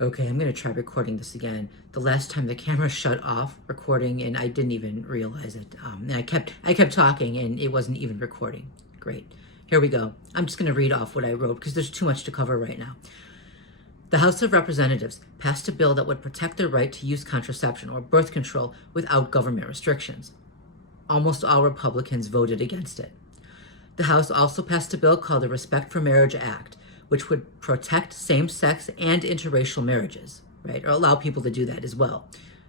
Okay, I'm gonna try recording this again. The last time the camera shut off recording and I didn't even realize it. And I kept talking and it wasn't even recording. Great. Here we go. I'm just gonna read off what I wrote because there's too much to cover right now. The House of Representatives passed a bill that would protect the right to use contraception or birth control without government restrictions. Almost all Republicans voted against it. The House also passed a bill called the Respect for Marriage Act, which would protect same-sex and interracial marriages, right? Or allow people to do that as well.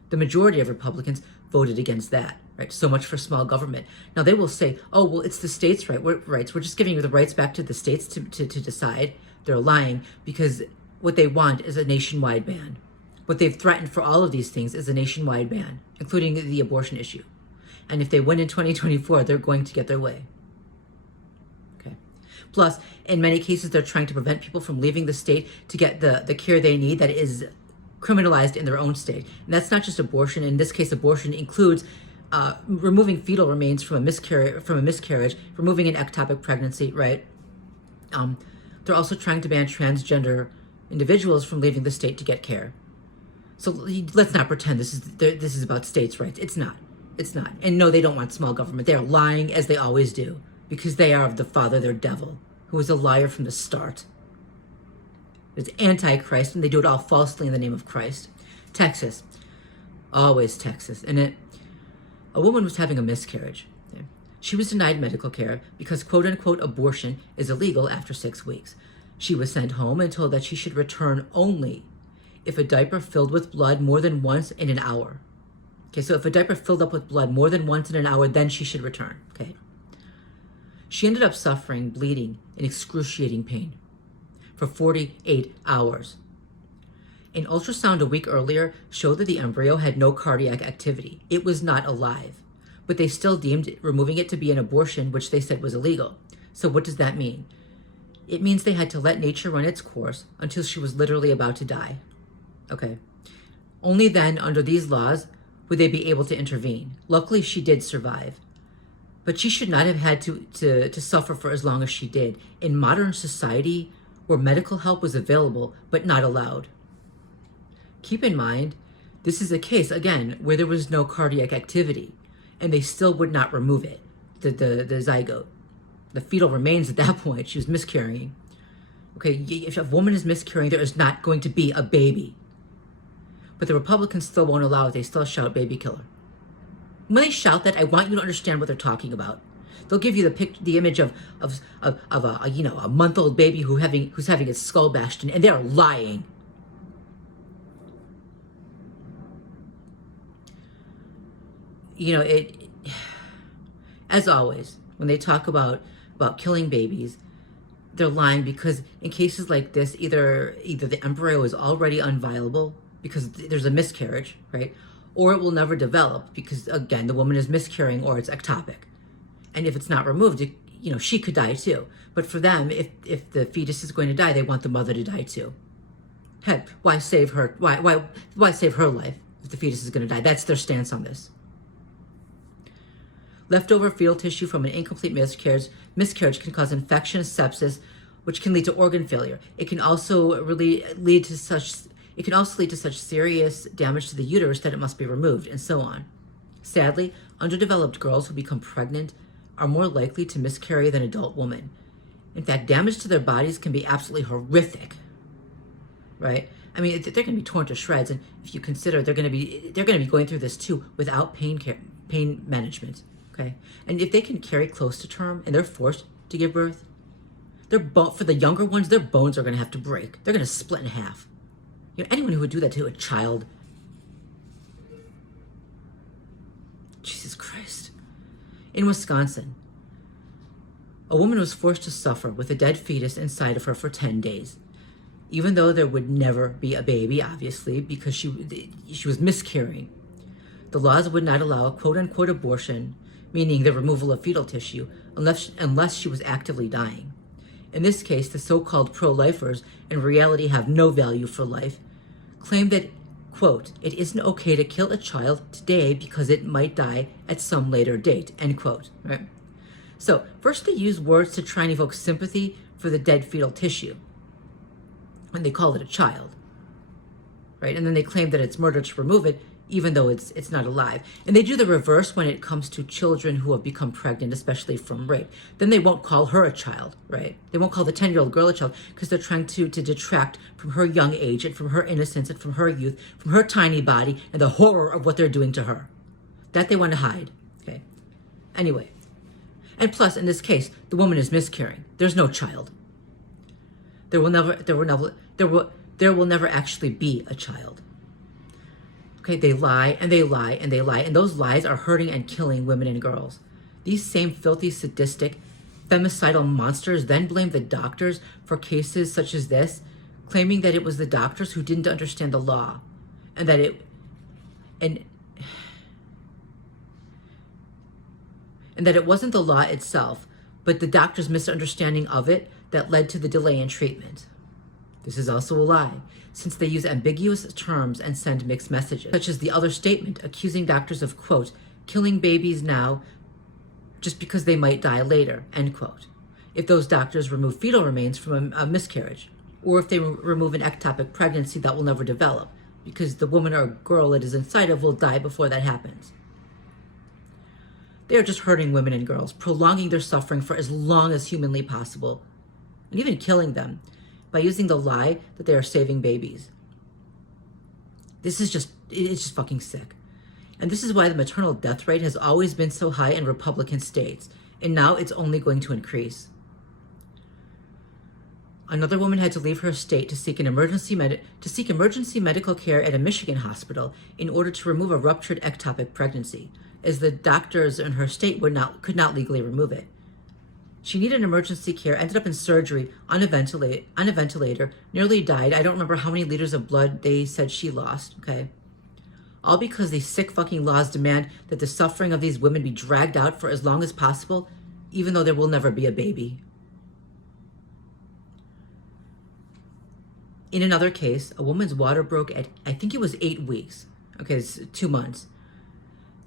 The majority of Republicans voted against that, right? So much for small government. Now they will say, oh, well, it's the states' rights. We're just giving the rights back to the states to decide. They're lying because what they want is a nationwide ban. What they've threatened for all of these things is a nationwide ban, including the abortion issue. And if they win in 2024, they're going to get their way. Okay. Plus, in many cases, they're trying to prevent people from leaving the state to get the care they need that is criminalized in their own state. And that's not just abortion. In this case, abortion includes removing fetal remains from a miscarriage, removing an ectopic pregnancy, right? They're also trying to ban transgender individuals from leaving the state to get care. So let's not pretend this is about states' rights. It's not. It's not. And no, they don't want small government. They are lying, as they always do, because they are of the father, their devil, who is a liar from the start. It's antichrist, and they do it all falsely in the name of Christ. Texas. Always Texas. And a woman was having a miscarriage. She was denied medical care because quote-unquote abortion is illegal after 6 weeks. She was sent home and told that she should return only if a diaper filled with blood more than once in an hour. Okay, so if a diaper filled up with blood more than once in an hour, then she should return. Okay. She ended up suffering bleeding and excruciating pain for 48 hours. An ultrasound a week earlier showed that the embryo had no cardiac activity. It was not alive, but they still deemed removing it to be an abortion, which they said was illegal. So what does that mean? It means they had to let nature run its course until she was literally about to die. Okay. Only then, under these laws, would they be able to intervene. Luckily, she did survive. But she should not have had to suffer for as long as she did in modern society where medical help was available but not allowed. Keep in mind, this is a case, again, where there was no cardiac activity and they still would not remove it, the zygote. The fetal remains at that point. She was miscarrying. Okay, if a woman is miscarrying, there is not going to be a baby. But the Republicans still won't allow it. They still shout baby killer. When they shout that, I want you to understand what they're talking about. They'll give you the image of a month-old baby who's having its skull bashed in, and they're lying. As always, when they talk about killing babies, they're lying because in cases like this, either the embryo is already unviable because there's a miscarriage, right? Or it will never develop because, again, the woman is miscarrying or it's ectopic. And if it's not removed, she could die too. But for them, if the fetus is going to die, they want the mother to die too. Heck, why save her? Why save her life if the fetus is going to die? That's their stance on this. Leftover fetal tissue from an incomplete miscarriage can cause infection, sepsis, which can lead to organ failure. It can also lead to such serious damage to the uterus that it must be removed, and so on. Sadly, underdeveloped girls who become pregnant are more likely to miscarry than adult women. In fact, damage to their bodies can be absolutely horrific, right? I mean, they're going to be torn to shreds, and if you consider they're going to be going through this too without pain management. Okay, and if they can carry close to term and they're forced to give birth, for the younger ones, their bones are going to have to break. They're going to split in half. Anyone who would do that to a child, Jesus Christ. In Wisconsin, a woman was forced to suffer with a dead fetus inside of her for 10 days, even though there would never be a baby, obviously, because she was miscarrying. The laws would not allow a quote-unquote abortion, meaning the removal of fetal tissue, unless she was actively dying. In this case, the so-called pro-lifers, in reality have no value for life, claim that, quote, it isn't okay to kill a child today because it might die at some later date, end quote, right? So, first they use words to try and evoke sympathy for the dead fetal tissue, and they call it a child. right? And then they claim that it's murder to remove it, even though it's not alive. And they do the reverse when it comes to children who have become pregnant, especially from rape. Then they won't call her a child, right? They won't call the 10-year-old girl a child because they're trying to detract from her young age and from her innocence and from her youth, from her tiny body and the horror of what they're doing to her. That they want to hide, okay? Anyway, and plus, in this case, the woman is miscarrying. There's no child. There will never actually be a child. Okay, they lie and they lie and they lie, and those lies are hurting and killing women and girls. These same filthy, sadistic, femicidal monsters then blame the doctors for cases such as this, claiming that it was the doctors who didn't understand the law, and that it wasn't the law itself, but the doctor's misunderstanding of it that led to the delay in treatment. This is also a lie, since they use ambiguous terms and send mixed messages, such as the other statement accusing doctors of, quote, killing babies now just because they might die later, end quote, if those doctors remove fetal remains from a miscarriage, or if they remove an ectopic pregnancy that will never develop, because the woman or girl it is inside of will die before that happens. They are just hurting women and girls, prolonging their suffering for as long as humanly possible, and even killing them by using the lie that they are saving babies. It's just fucking sick. And this is why the maternal death rate has always been so high in Republican states, and now it's only going to increase. Another woman had to leave her state to seek emergency medical care at a Michigan hospital in order to remove a ruptured ectopic pregnancy, as the doctors in her state could not legally remove it. She needed emergency care, ended up in surgery on a ventilator, nearly died. I don't remember how many liters of blood they said she lost, okay? All because these sick fucking laws demand that the suffering of these women be dragged out for as long as possible, even though there will never be a baby. In another case, a woman's water broke at, I think it was 8 weeks. Okay, it's 2 months.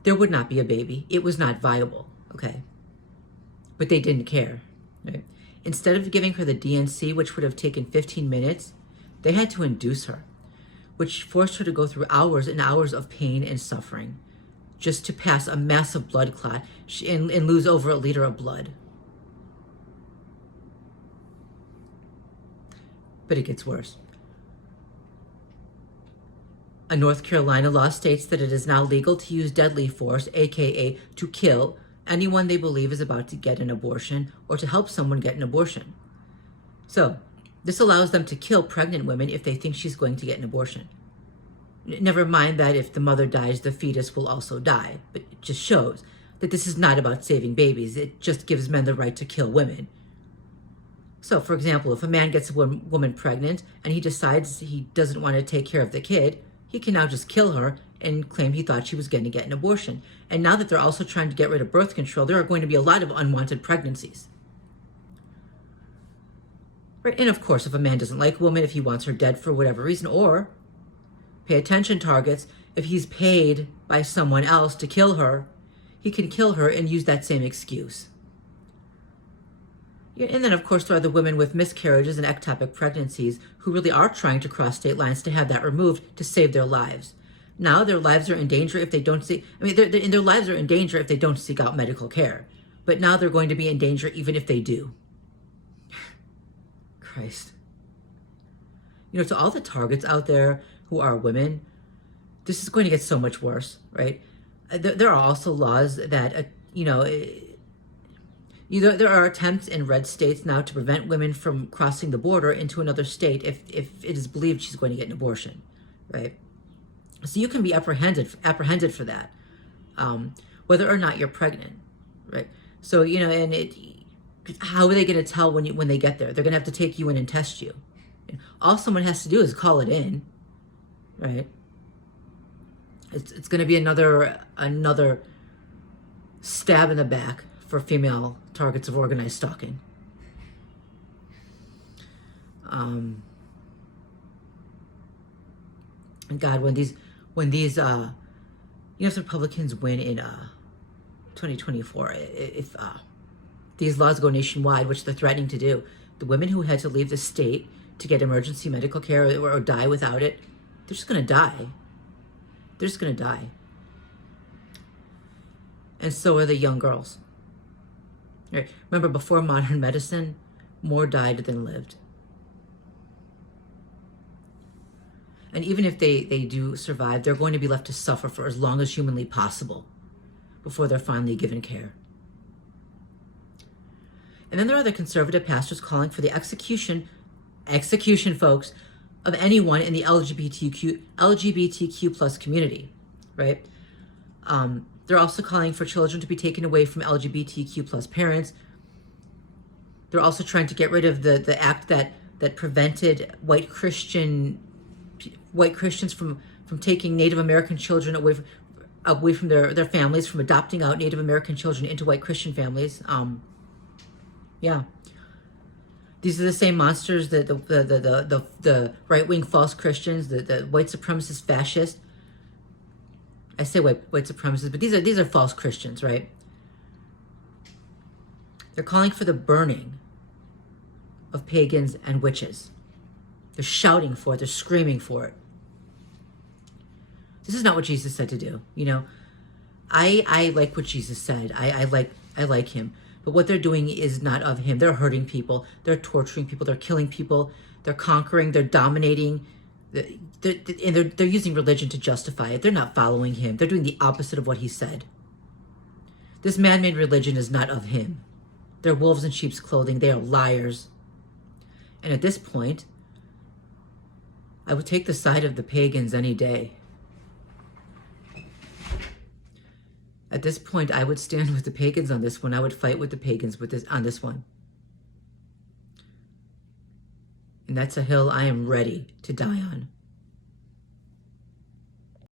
There would not be a baby. It was not viable, okay? But they didn't care, right? Instead of giving her the DNC, which would have taken 15 minutes, they had to induce her, which forced her to go through hours and hours of pain and suffering just to pass a massive blood clot and lose over a liter of blood. But it gets worse. A North Carolina law states that it is now legal to use deadly force, aka to kill, anyone they believe is about to get an abortion or to help someone get an abortion. So, this allows them to kill pregnant women if they think she's going to get an abortion. Never mind that if the mother dies, the fetus will also die, but it just shows that this is not about saving babies. It just gives men the right to kill women. So, for example, if a man gets a woman pregnant and he decides he doesn't want to take care of the kid, he can now just kill her and claim he thought she was going to get an abortion. And now that they're also trying to get rid of birth control, there are going to be a lot of unwanted pregnancies. Right? And of course, if a man doesn't like a woman, if he wants her dead for whatever reason, or pay attention targets, if he's paid by someone else to kill her, he can kill her and use that same excuse. And then, of course, there are the women with miscarriages and ectopic pregnancies who really are trying to cross state lines to have that removed to save their lives. Now their lives are in danger if they don't seek, their lives are in danger if they don't seek out medical care. But now they're going to be in danger even if they do. Christ. To all the targets out there who are women, this is going to get so much worse, right? There are also laws that, there are attempts in red states now to prevent women from crossing the border into another state if it is believed she's going to get an abortion, right? So you can be apprehended for that, whether or not you're pregnant, right? So, how are they going to tell when they get there? They're going to have to take you in and test you. All someone has to do is call it in, right? It's going to be another stab in the back for female targets of organized stalking. And God, when these if Republicans win in 2024, if these laws go nationwide, which they're threatening to do, the women who had to leave the state to get emergency medical care or die without it, They're just going to die. They're just going to die. And so are the young girls. Right? Remember, before modern medicine, more died than lived. And even if they do survive, they're going to be left to suffer for as long as humanly possible before they're finally given care. And then there are the conservative pastors calling for the execution, folks, of anyone in the LGBTQ plus community, right? They're also calling for children to be taken away from LGBTQ plus parents. They're also trying to get rid of the act that prevented white Christians from taking Native American children away from their families, from adopting out Native American children into white Christian families. Yeah. These are the same monsters that the right-wing false Christians, the white supremacist fascists. I say white supremacists, but these are false Christians, right? They're calling for the burning of pagans and witches. They're shouting for it. They're screaming for it. This is not what Jesus said to do. You know, I like what Jesus said. I like him. But what they're doing is not of him. They're hurting people. They're torturing people. They're killing people. They're conquering. They're dominating. They're using religion to justify it. They're not following him. They're doing the opposite of what he said. This man-made religion is not of him. They're wolves in sheep's clothing. They are liars. And at this point, I would take the side of the pagans any day. At this point, I would stand with the pagans on this one. I would fight with the pagans on this one. And that's a hill I am ready to die on.